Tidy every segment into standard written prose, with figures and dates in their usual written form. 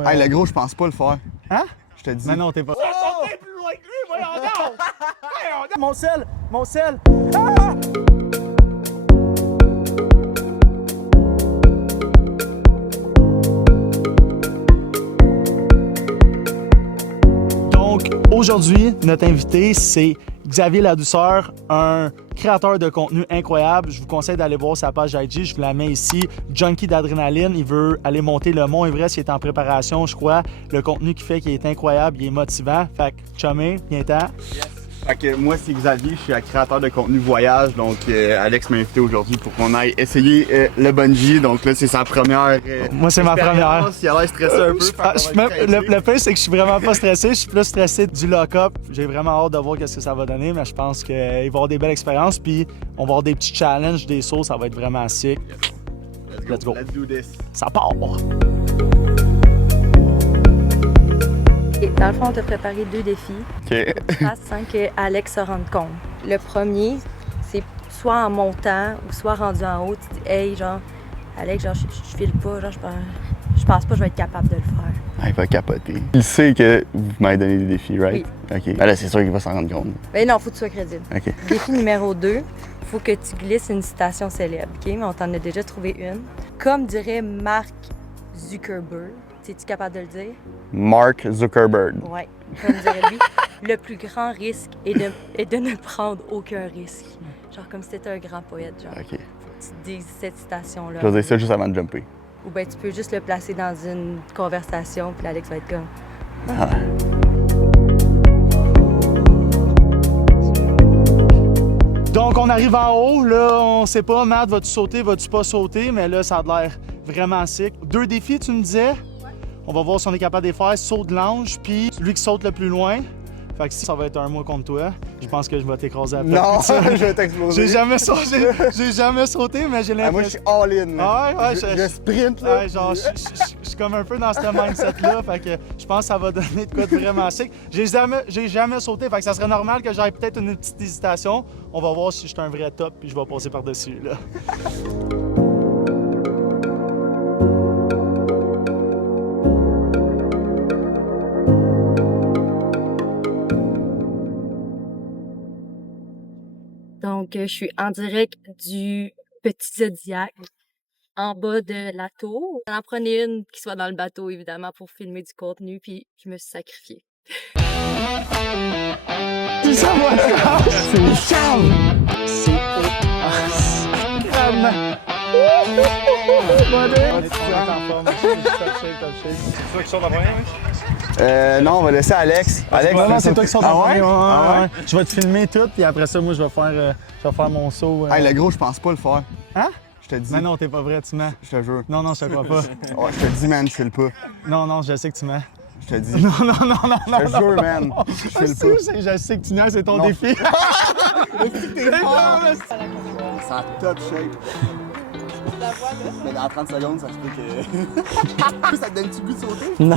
Hey, le gros, je pense pas le faire. Hein? Je te dis. Mais non, t'es pas. Sortez plus loin que lui, voyons donc! Voyons donc! Mon sel! Mon sel! Donc, aujourd'hui, notre invité, c'est Xavier Ladouceur, un créateur de contenu incroyable. Je vous conseille d'aller voir sa page IG, je vous la mets ici. Junkie d'adrénaline, il veut aller monter le Mont Everest, il est en préparation, je crois. Le contenu qu'il fait, qui est incroyable, il est motivant. Fait que, chumé, viens-t'en. Fait que moi, c'est Xavier, je suis un créateur de contenu voyage. Donc, Alex m'a invité aujourd'hui pour qu'on aille essayer le bungee. Donc là, c'est sa première. Moi, c'est ma première. Il a l'air stressé un peu. Le plus, c'est que je suis vraiment pas stressé. Je suis plus stressé du lock-up. J'ai vraiment hâte de voir ce que ça va donner, mais je pense qu'il va y avoir des belles expériences. Puis, on va avoir des petits challenges, des sauts. Ça va être vraiment sick. Let's go. Let's do this. Ça part! Dans le fond, on t'a préparé 2 défis. OK. Sans que Alex se rende compte. Le premier, c'est soit en montant ou soit rendu en haut, tu dis « Hey, genre, Alex, genre, je file pas, genre, je pense pas que je vais être capable de le faire. » Ah, il va capoter. Il sait que vous m'avez donné des défis, right? Oui. OK. Ben là, c'est sûr qu'il va s'en rendre compte. Mais non, faut que tu sois crédible. OK. Défi numéro 2, faut que tu glisses une citation célèbre, OK? Mais on t'en a déjà trouvé une. Comme dirait Mark Zuckerberg, es-tu capable de le dire? Mark Zuckerberg. Oui, comme dirait lui, le plus grand risque est de ne prendre aucun risque. Genre comme si t'étais un grand poète, genre. OK. Faut que tu dises cette citation-là. Je vais dire ça juste avant de jumper. Ou bien tu peux juste le placer dans une conversation, puis Alex va être comme... Ah. Donc, on arrive en haut. Là, on sait pas, Matt, vas-tu sauter, vas-tu pas sauter? Mais là, ça a l'air vraiment sick. 2 défis, tu me disais? On va voir si on est capable de les faire. Saut de l'ange, puis celui qui saute le plus loin. Fait que si ça va être un mois contre toi, je pense que je vais t'écroiser après. Non, je vais t'exploser. J'ai jamais sauté, mais j'ai l'impression... Moi, je suis all-in. Ouais, je sprint, là. Ouais, genre, je suis comme un peu dans ce mindset-là. Fait que je pense que ça va donner de quoi de vraiment sick. J'ai jamais sauté, fait que ça serait normal que j'aille peut-être une petite hésitation. On va voir si je suis un vrai top, puis je vais passer par-dessus, là. Donc, je suis en direct du Petit Zodiac, en bas de la tour. J'en prenais une qui soit dans le bateau, évidemment, pour filmer du contenu, puis je me suis sacrifiée. Tu sais, moi, c'est Charles! C'est C'est toi qui sors en premier, oui? Non, on va laisser Alex. Alex, non, c'est toi qui sors Ah dans ouais? le Ah ouais? Je vais te filmer tout, puis après ça, moi, je vais faire mon saut. Hey, le gros, je pense pas le faire. Hein? Je te dis. Mais non, t'es pas vrai, tu mens. Je te jure. Non, je te crois pas. Ouais, je te dis, man, je file pas. Non, je sais que tu mens. Je te dis. Non. Je te jure, man. Je file pas. Je sais que tu niaises, c'est ton Non. défi. C'est en top shape. Mais dans 30 secondes, ça se peut que. Ça te donne-tu le goût de sauter? Non.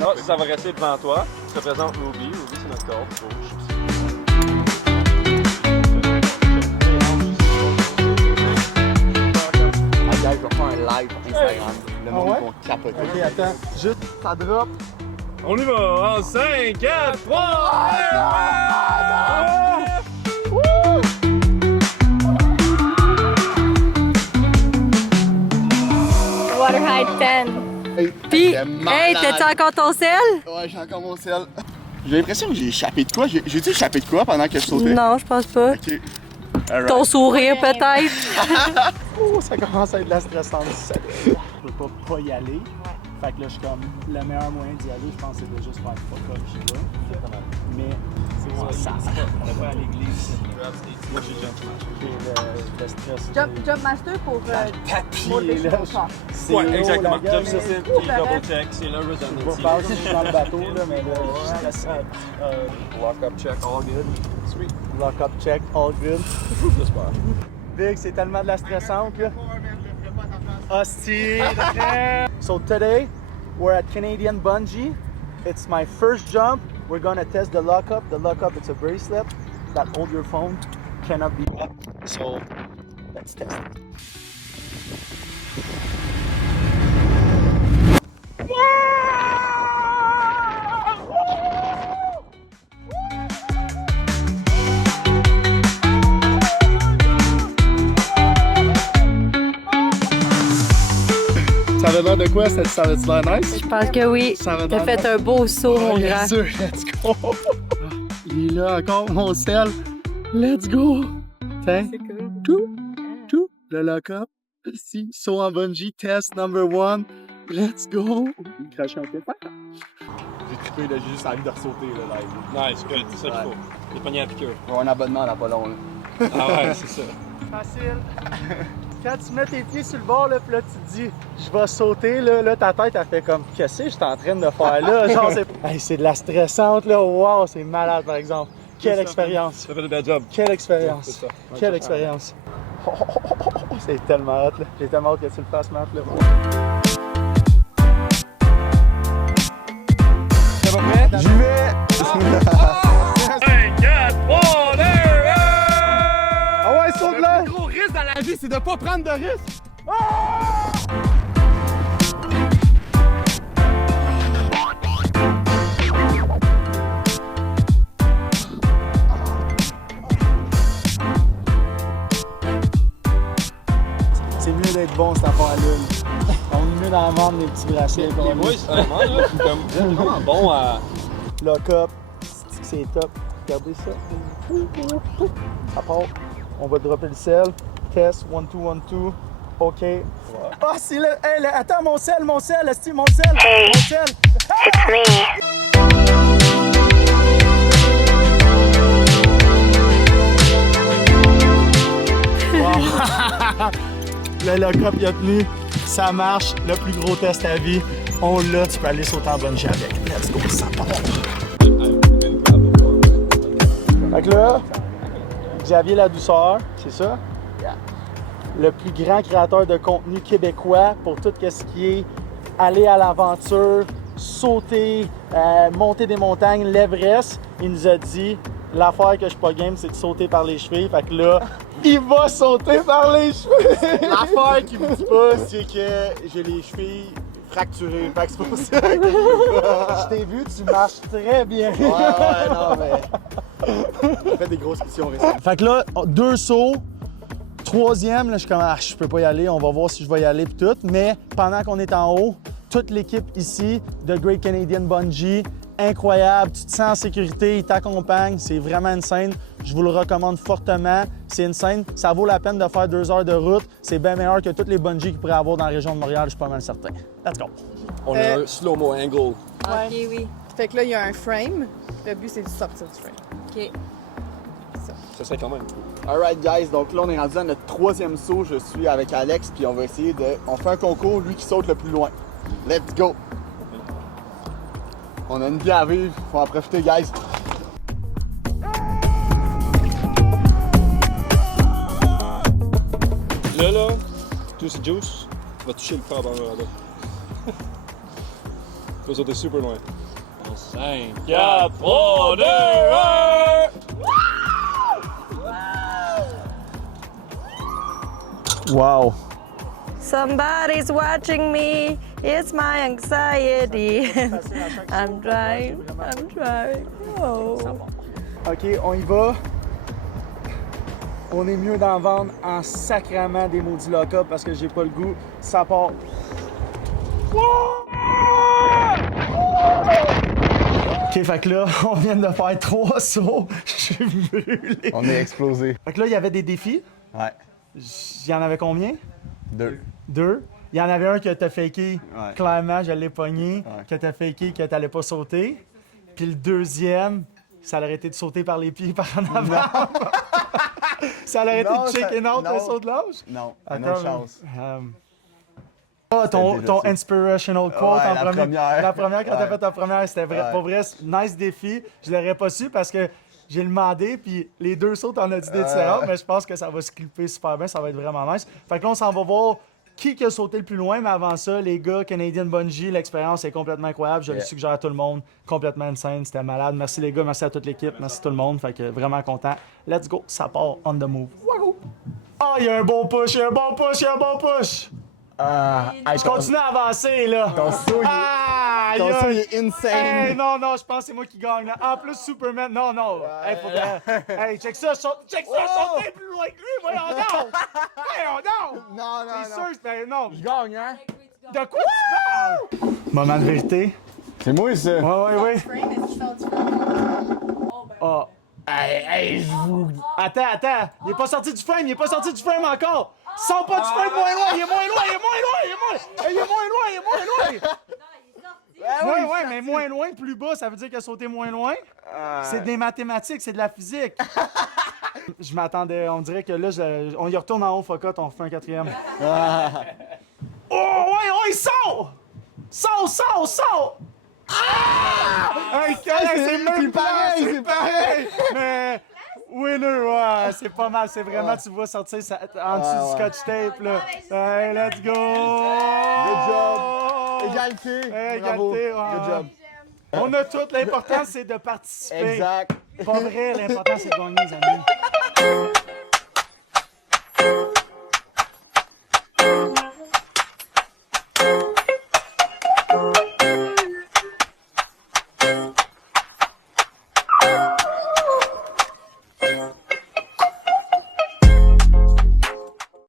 Non, ça va rester devant toi. Je te présente Ruby. Ruby, c'est notre corde gauche. Ah, gars, je vais faire un live sur Instagram. Le monde ouais? va capoter. Ok, attends. Juste, ça drop. On y va en 5, 4, 3, Water High 10. Puis, hey, t'as-tu encore ton sel? Ouais, j'ai encore mon sel. J'ai l'impression que j'ai échappé de quoi. J'ai-tu échappé de quoi pendant que je sautais? Non, je pense pas. Ok. Alright. Ton sourire, peut-être. Oh, ça commence à être de la stressante. Je peux pas y aller. Fait que là, je suis comme, le meilleur moyen d'y aller, je pense, c'est de juste faire fuck up, je sais pas. Mais c'est ça. On va pas à l'église. Moi, j'ai Le stress. Jump Master pour Tapis est là. C'est Ouais, haut, exactement. la gueule, Jump mais system, puis double check, c'est le Je redundancy. vais passer, je suis dans le bateau, là, mais là, je stresse. Lock up check, all good. Sweet. Lock up check, all good. J'espère. Big, c'est tellement de la stressante, là. Hostie, So today, we're at Canadian Bungee. It's my first jump. We're gonna test the lockup. The lockup, it's a bracelet that hold your phone, cannot be up. So let's test it. Ça avait l'air de quoi? Ça avait l'air nice? Je pense que oui. Ça avait T'as l'air fait un beau saut, mon Bien grand. sûr, let's go! Il est là encore, mon sel. Let's go! Tiens, C'est cool. tout, le lock-up. Ici, saut en bungee, test number 1. Let's go! Il crache un peu. J'ai trippé, là, j'ai juste envie de ressauter là, live. Nice, good, c'est ça qu'il faut. J'ai pogné la piqûre. Pour un abonnement à Apollon. Là. Ah ouais, c'est ça. Facile. Quand tu mets tes pieds sur le bord, là, puis là, tu te dis, je vais sauter, là, ta tête, elle fait comme, qu'est-ce que je suis en train de faire là? Genre, c'est de la stressante, là. Wow, c'est malade, par exemple. Quelle expérience. Ça fait le bel job. Quelle expérience. C'est ça. Quelle expérience. C'est tellement hot, là. J'ai tellement hâte que tu le fasses, Matt, là. T'es pas prêt? J'y vais! 5, 4, 3, 2, 1! Ah ouais, saute là! Le gros risque dans la vie, C'est de pas prendre de risques! C'est mieux d'être bon, cette affaire-là. On est mieux dans la vente des petits bracelets. Les boys, honnêtement, là, comme, vous êtes vraiment bon à. Lock-up, c'est top. Regardez ça. Ça part. On va dropper le sel. Test, 1, 2, 1, 2. OK. Ah, c'est le. Hey, attends, mon sel, esti, mon sel. Mon sel. Wow. Le lock-up, il a tenu. Ça marche. Le plus gros test à vie. On l'a. Tu peux aller sauter en bungee avec. Let's go, ça part. Fait que là, Xavier Ladouceur, c'est ça? Le plus grand créateur de contenu québécois pour tout ce qui est aller à l'aventure, sauter, monter des montagnes, l'Everest. Il nous a dit, l'affaire que je suis pas game, c'est de sauter par les chevilles. Fait que là, il va sauter par les chevilles! L'affaire qui me dit pas, c'est que j'ai les chevilles fracturées. Fait que c'est pour ça que je veux pas. Je t'ai vu, tu marches très bien. Ouais, non, mais. J'ai fait des grosses missions récemment. Fait que là, 2 sauts. 3e, là, je suis comme, je peux pas y aller, on va voir si je vais y aller pis tout. Mais pendant qu'on est en haut, toute l'équipe ici de Great Canadian Bungee, incroyable, tu te sens en sécurité, ils t'accompagnent, c'est vraiment une scène. Je vous le recommande fortement. C'est une scène, ça vaut la peine de faire 2 heures de route. C'est bien meilleur que toutes les bungees qu'il pourrait avoir dans la région de Montréal, je suis pas mal certain. Let's go! On a un slow-mo angle. Ok, oui. Fait que là, il y a un frame. Le but, c'est de sortir du frame. Ok. Ça serait quand même. Alright guys, donc là on est rendu à notre 3e saut. Je suis avec Alex, puis on va essayer de. On fait un concours, lui qui saute le plus loin. Let's go! On a une vie à vivre, faut en profiter guys. Là, Juicy Juice, tu vas toucher le corps dans le là. Tu vas sauter super loin. 5, 4, 3, 2, 1! Wow! Somebody's watching me. It's my anxiety. I'm trying. Oh. OK, on y va. On est mieux d'en vendre en sacrament des maudits lock-up parce que j'ai pas le goût. Ça part. OK, fait que là, on vient de faire 3 sauts. Je suis brûlé. On est explosé. Fait que là, il y avait des défis. Ouais. Il y en avait combien? 2. 2. Il y en avait un que t'as faké. Ouais. Clairement, je l'ai pogné. Ouais. Que t'as faké, que t'allais pas sauter. Puis le deuxième, ça aurait été de sauter par les pieds par en avant. Ça aurait été Non, de chicken ça- out le non. saut de l'âge? Non, Attends, une autre chance. Ton déjà ça. inspirational quote Ouais, en la premier. première. La première, quand t'as Ouais. fait ta première, c'était vrai. Ouais. Pour vrai, nice défi. Je l'aurais pas su parce que j'ai demandé, puis les 2 sauts, t'en as dit des différents, mais je pense que ça va se clipper super bien, ça va être vraiment nice. Fait que là, on s'en va voir qui a sauté le plus loin, mais avant ça, les gars, Canadian Bungee, l'expérience est complètement incroyable. Je le suggère à tout le monde. Complètement insane, c'était malade. Merci les gars, merci à toute l'équipe, merci tout le monde. Fait que vraiment content. Let's go, ça part on the move. Wouhou! Ah, il y a un bon push, il y a un bon push, il y a un bon push! Je continue à avancer, là. Ton saut, il est- Ah, ton saut, il aïe. est insane. Hey, non, je pense que c'est moi qui gagne. Là. En plus, Superman, non. Hey, faut que... Hey, check ça, je saute plus loin que lui, voyons donc! Voyons donc! Non, C'est sûr, c'est... Non. Je gagne, hein? De quoi tu parles? Moment de vérité. C'est moi, ça. Ouais. Frame, est-ce qu'il sort du frame? Ah. Hey, je vous... Attends. Il est pas sorti du frame encore. Sors pas du frame moins loin, il est moins loin. Ouais, mais moins loin, plus bas, ça veut dire qu'il a sauté moins loin. C'est des mathématiques, c'est de la physique. Je m'attendais, on dirait que là, on y retourne en haut, Focotte, on refait un quatrième. Oh, ouais, il sort! Sort! Hey, c'est pareil! Mais, winner, ouais, c'est pas mal, c'est vraiment, tu vois sortir ça, en dessous du scotch tape, là. Hey, let's go! Good job! Égalité! Bravo. Égalité, ouais. Good job! On a tout, l'important c'est de participer. Exact! Pas vrai, l'important c'est de gagner, les amis.